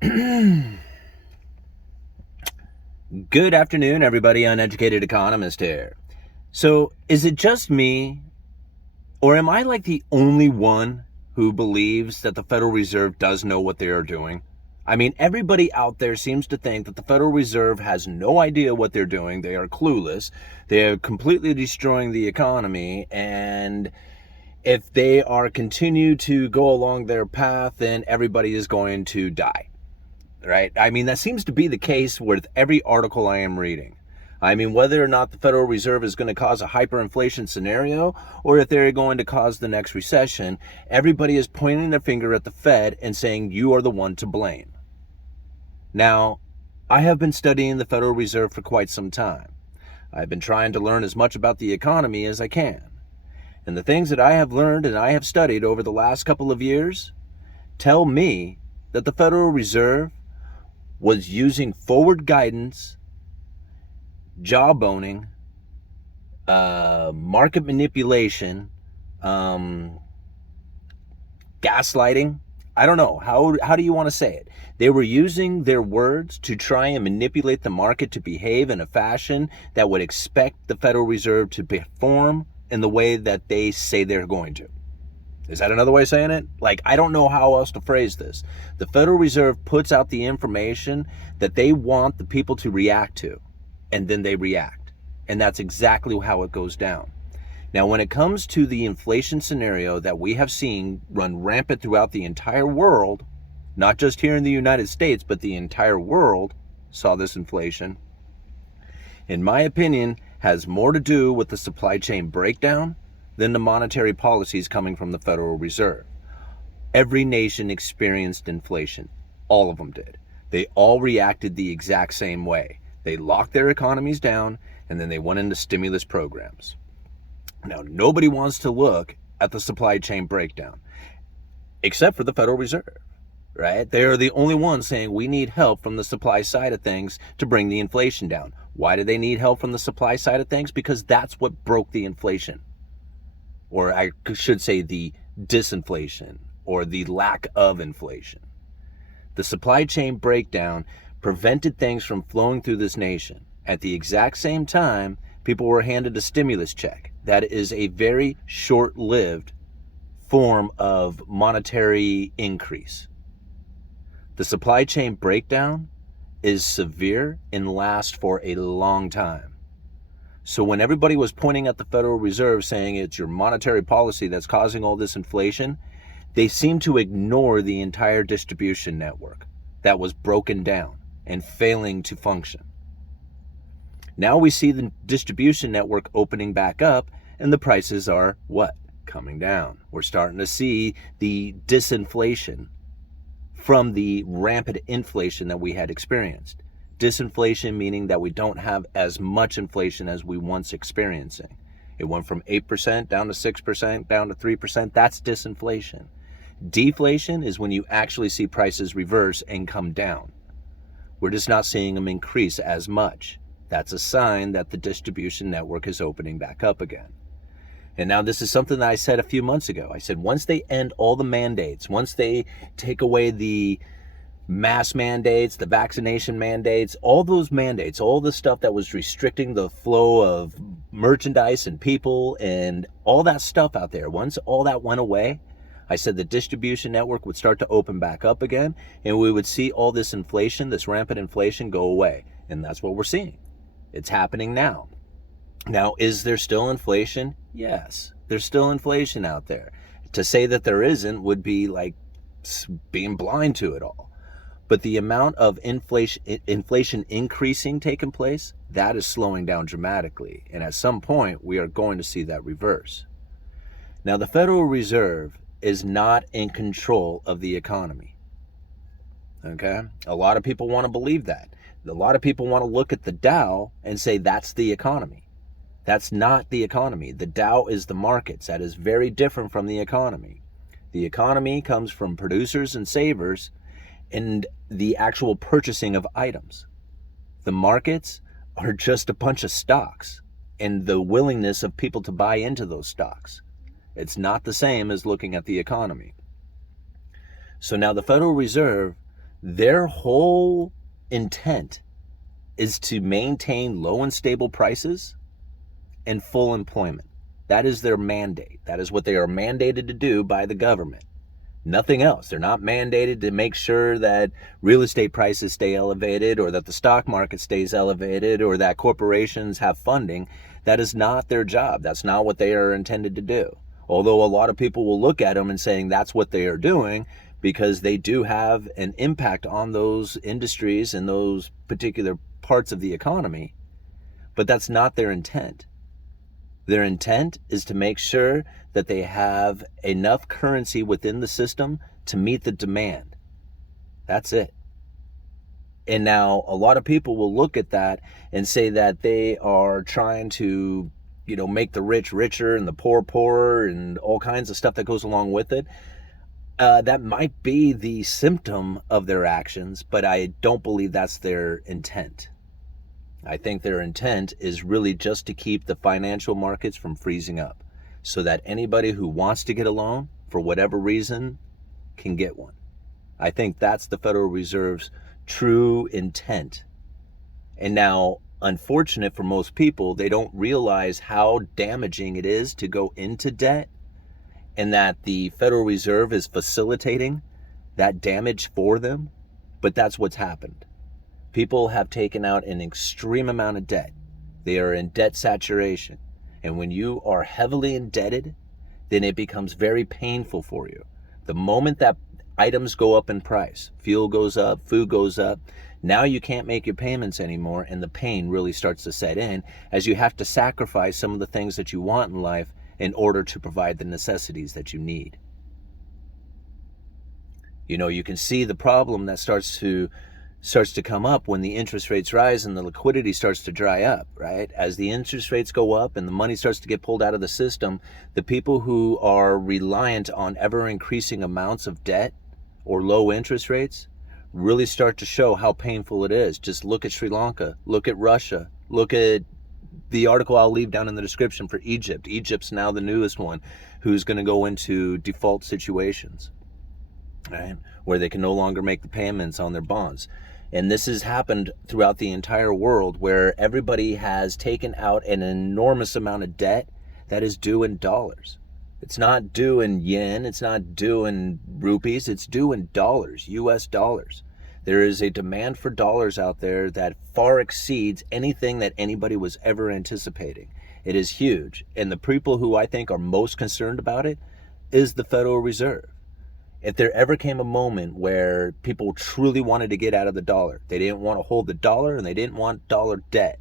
Good afternoon, everybody. Uneducated economist here. So, is it just me, or am I like the only one who believes that the Federal Reserve does know what they are doing? I mean, everybody out there seems to think that the Federal Reserve has no idea what they're doing. They are clueless. They are completely destroying the economy. And if they are continue to go along their path, then everybody is going to die. Right? I mean, that seems to be the case with every article I am reading. I mean, whether or not the Federal Reserve is going to cause a hyperinflation scenario or if they're going to cause the next recession, everybody is pointing their finger at the Fed and saying, you are the one to blame. Now, I have been studying the Federal Reserve for quite some time. I've been trying to learn as much about the economy as I can. And the things that I have learned and I have studied over the last couple of years tell me that the Federal Reserve was using forward guidance, jawboning, market manipulation, gaslighting. I don't know. How do you want to say it? They were using their words to try and manipulate the market to behave in a fashion that would expect the Federal Reserve to perform in the way that they say they're going to. Is that another way of saying it? Like, I don't know how else to phrase this. The Federal Reserve puts out the information that they want the people to react to, and then they react. And that's exactly how it goes down. Now, when it comes to the inflation scenario that we have seen run rampant throughout the entire world, not just here in the United States, but the entire world saw this inflation, in my opinion, has more to do with the supply chain breakdown than the monetary policies coming from the Federal Reserve. Every nation experienced inflation. All of them did. They all reacted the exact same way. They locked their economies down, and then they went into stimulus programs. Now, nobody wants to look at the supply chain breakdown, except for the Federal Reserve, right? They are the only ones saying we need help from the supply side of things to bring the inflation down. Why do they need help from the supply side of things? Because that's what broke the inflation. Or I should say the disinflation or the lack of inflation. The supply chain breakdown prevented things from flowing through this nation. At the exact same time, people were handed a stimulus check. That is a very short-lived form of monetary increase. The supply chain breakdown is severe and lasts for a long time. So when everybody was pointing at the Federal Reserve saying it's your monetary policy that's causing all this inflation, they seemed to ignore the entire distribution network that was broken down and failing to function. Now we see the distribution network opening back up and the prices are what? Coming down. We're starting to see the disinflation from the rampant inflation that we had experienced. Disinflation meaning that we don't have as much inflation as we once experiencing. It went from 8% down to 6%, down to 3%. That's disinflation. Deflation is when you actually see prices reverse and come down. We're just not seeing them increase as much. That's a sign that the distribution network is opening back up again. And now this is something that I said a few months ago. I said once they end all the mandates, once they take away the mass mandates, the vaccination mandates, all those mandates, all the stuff that was restricting the flow of merchandise and people and all that stuff out there, once all that went away, I said the distribution network would start to open back up again and we would see all this inflation, this rampant inflation go away. And that's what we're seeing. It's happening now. Now, is there still inflation? Yes, there's still inflation out there. To say that there isn't would be like being blind to it all. But the amount of inflation increasing taking place, that is slowing down dramatically. And at some point, we are going to see that reverse. Now, the Federal Reserve is not in control of the economy. Okay? A lot of people want to believe that. A lot of people want to look at the Dow and say that's the economy. That's not the economy. The Dow is the markets. That is very different from the economy. The economy comes from producers and savers and the actual purchasing of items. The markets are just a bunch of stocks and the willingness of people to buy into those stocks. It's not the same as looking at the economy. So now the Federal Reserve Their whole intent is to maintain low and stable prices and full employment. That is their mandate. That is what they are mandated to do by the government. Nothing else. They're not mandated to make sure that real estate prices stay elevated or that the stock market stays elevated or that corporations have funding. That is not their job. That's not what they are intended to do. Although a lot of people will look at them and saying that's what they are doing because they do have an impact on those industries and those particular parts of the economy, but that's not their intent. Their intent is to make sure that they have enough currency within the system to meet the demand. That's it. And now a lot of people will look at that and say that they are trying to, make the rich richer and the poor poorer and all kinds of stuff that goes along with it. That might be the symptom of their actions, but I don't believe that's their intent. I think their intent is really just to keep the financial markets from freezing up so that anybody who wants to get a loan for whatever reason can get one. I think that's the Federal Reserve's true intent. And now, unfortunate for most people, they don't realize how damaging it is to go into debt and that the Federal Reserve is facilitating that damage for them. But that's what's happened. People have taken out an extreme amount of debt. They are in debt saturation. And when you are heavily indebted, then it becomes very painful for you. The moment that items go up in price, fuel goes up, food goes up, now you can't make your payments anymore, and the pain really starts to set in as you have to sacrifice some of the things that you want in life in order to provide the necessities that you need. You can see the problem that starts to come up when the interest rates rise and the liquidity starts to dry up, right? As the interest rates go up and the money starts to get pulled out of the system, the people who are reliant on ever increasing amounts of debt or low interest rates really start to show how painful it is. Just look at Sri Lanka, look at Russia, look at the article I'll leave down in the description for Egypt. Egypt's now the newest one who's going to go into default situations, right? Where they can no longer make the payments on their bonds. And this has happened throughout the entire world where everybody has taken out an enormous amount of debt that is due in dollars. It's not due in yen, it's not due in rupees, it's due in dollars, US dollars. There is a demand for dollars out there that far exceeds anything that anybody was ever anticipating. It is huge. And the people who I think are most concerned about it is the Federal Reserve. If there ever came a moment where people truly wanted to get out of the dollar, they didn't want to hold the dollar and they didn't want dollar debt,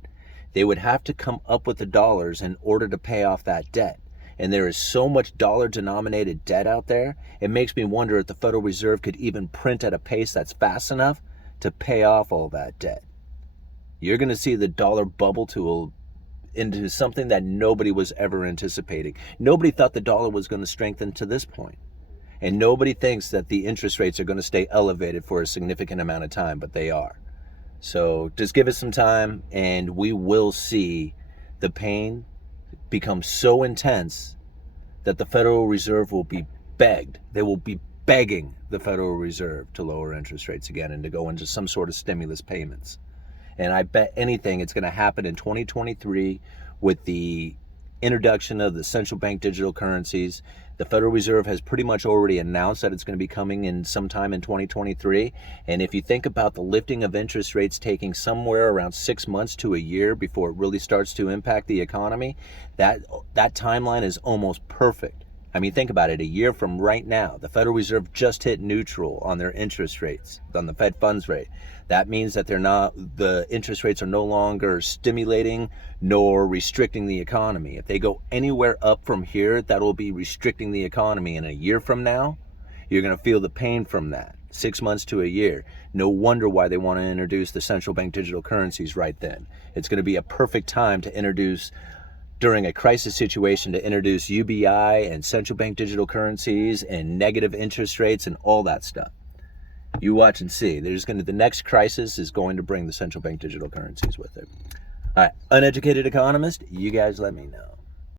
they would have to come up with the dollars in order to pay off that debt. And there is so much dollar-denominated debt out there, it makes me wonder if the Federal Reserve could even print at a pace that's fast enough to pay off all that debt. You're going to see the dollar bubble into something that nobody was ever anticipating. Nobody thought the dollar was going to strengthen to this point. And nobody thinks that the interest rates are going to stay elevated for a significant amount of time, but they are. So just give it some time and we will see the pain become so intense that the Federal Reserve will be begged. They will be begging the Federal Reserve to lower interest rates again and to go into some sort of stimulus payments. And I bet anything it's going to happen in 2023 with the introduction of the central bank digital currencies. The Federal Reserve has pretty much already announced that it's going to be coming in sometime in 2023. And if you think about the lifting of interest rates taking somewhere around 6 months to a year before it really starts to impact the economy, that timeline is almost perfect. I mean, think about it. A year from right now, the Federal Reserve just hit neutral on their interest rates, on the Fed funds rate. That means that the interest rates are no longer stimulating nor restricting the economy. If they go anywhere up from here, that will be restricting the economy. And a year from now, you're going to feel the pain from that. 6 months to a year. No wonder why they want to introduce the central bank digital currencies right then. It's going to be a perfect time to introduce, during a crisis situation, to introduce UBI and central bank digital currencies and negative interest rates and all that stuff. You watch and see. The next crisis is going to bring the central bank digital currencies with it. All right, uneducated economist, you guys let me know.